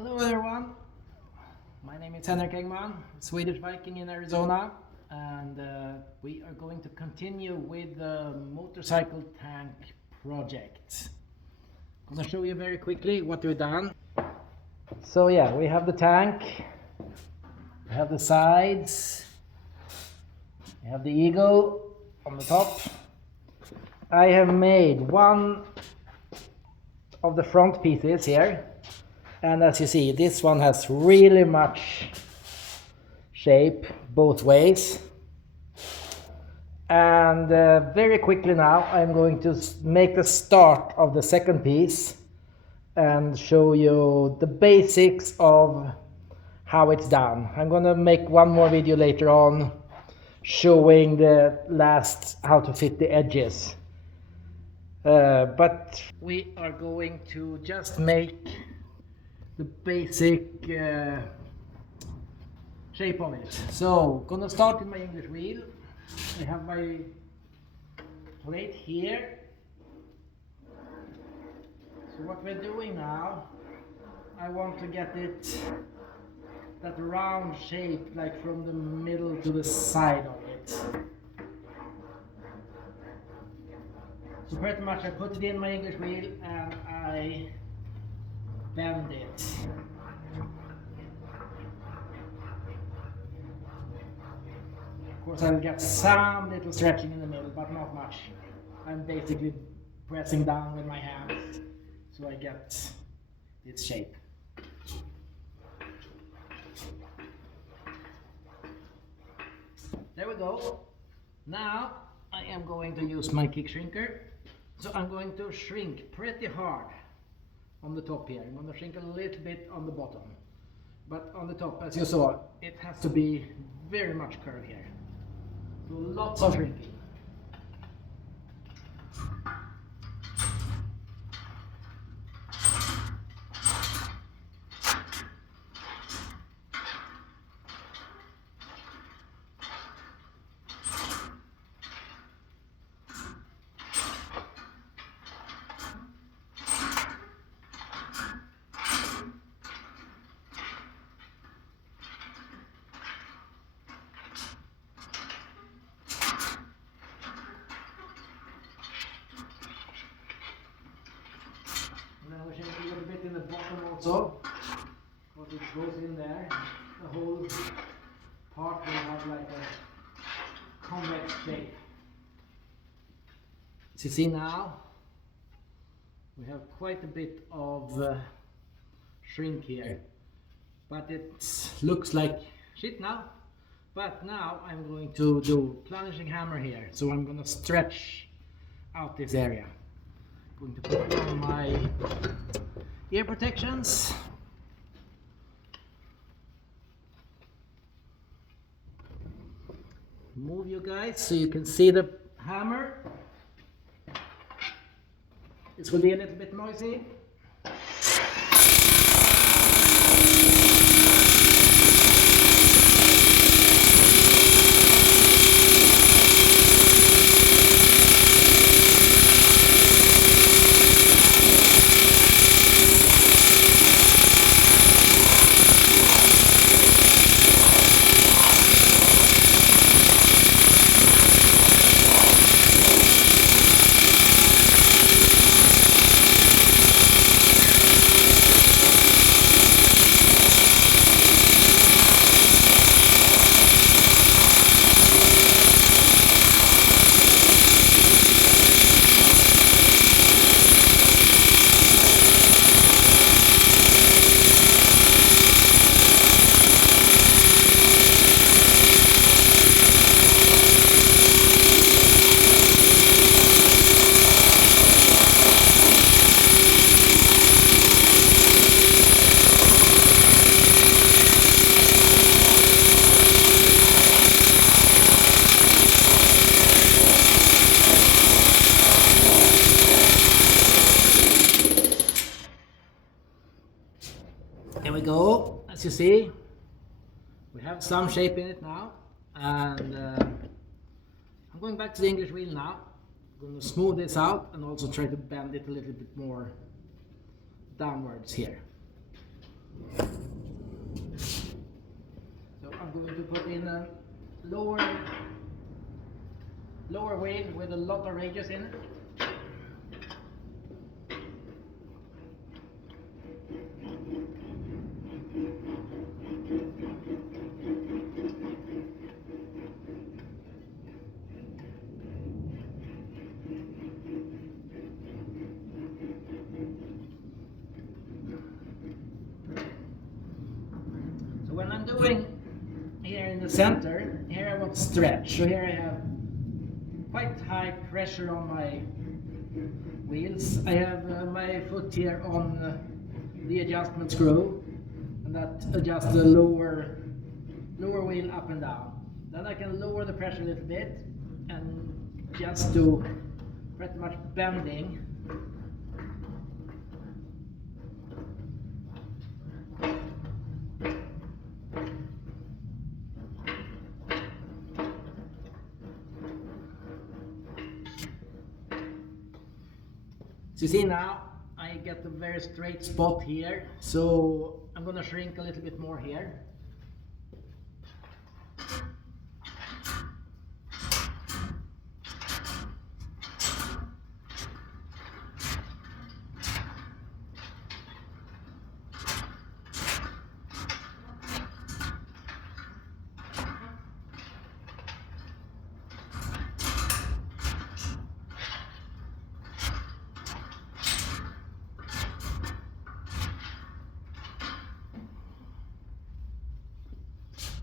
Hello everyone, my name is Henrik Engman, Swedish Viking in Arizona, and we are going to continue with the motorcycle tank project. I'm going to show you very quickly what we've done. So yeah, we have the tank, we have the sides, we have the eagle on the top. I have made one of the front pieces here. And as you see, this one has really much shape both ways. And very quickly now, I'm going to make the start of the second piece and show you the basics of how it's done. I'm going to make one more video later on showing the last, how to fit the edges. But we are going to just make the basic shape of it. So, gonna start with my English wheel. I have my plate here. So what we're doing now, I want to get it that round shape, like from the middle to the side of it. So pretty much I put it in my English wheel and I bend it. Of course I'll get some little stretching in the middle, but not much. I'm basically pressing down with my hands so I get this shape. There we go. Now I am going to use my kick shrinker. So I'm going to shrink pretty hard on the top here. I'm going to shrink a little bit on the bottom. But on the top, as you saw, it has to be very much curved here. So lots of shrinking. Now we should do a bit in the bottom also, because it goes in there. The whole part will have like a convex shape. As you see now, we have quite a bit of shrink here, but it looks like shit now. But now I'm going to do plunging hammer here, so I'm going to stretch out this area. Going to put on my ear protections. Move you guys so you can see the hammer. This will be a little bit noisy. There we go. As you see, we have some shape in it now, and I'm going back to the English wheel now. I'm going to smooth this out and also try to bend it a little bit more downwards here. I'm going to put in a lower wheel with a lot of radius in it. So when I'm doing here in the center, here I want to stretch. So here I have quite high pressure on my wheels. I have my foot here on the adjustment screw, and that adjusts the lower wheel up and down. Then I can lower the pressure a little bit and just do pretty much bending. So you see now, I get a very straight spot here, so I'm gonna shrink a little bit more here.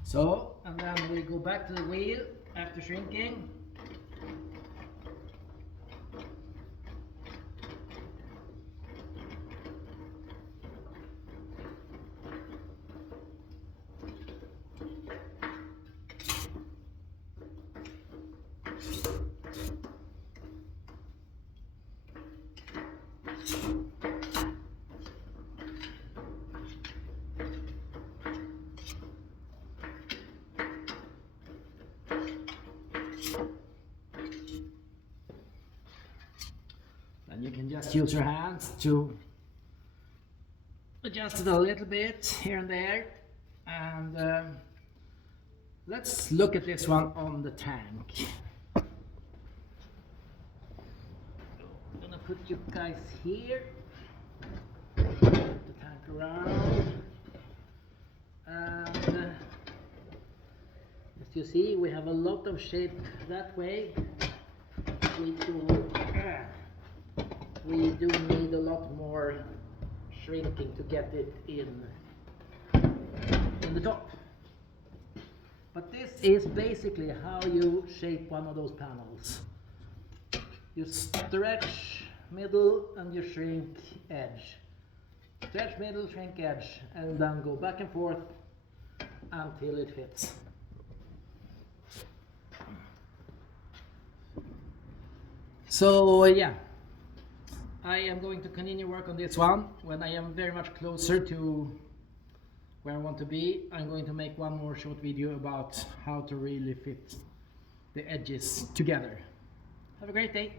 So, and then we go back to the wheel after shrinking. And you can just use your hands to adjust it a little bit here and there. And let's look at this one on the tank. I'm gonna put you guys here, put the tank around, and as you see, we have a lot of shape that way. We do need a lot more shrinking to get it in the top. But this is basically how you shape one of those panels. You stretch middle and you shrink edge. Stretch middle, shrink edge, and then go back and forth until it fits. So yeah. I am going to continue work on this one. When I am very much closer to where I want to be, I'm going to make one more short video about how to really fit the edges together. Have a great day.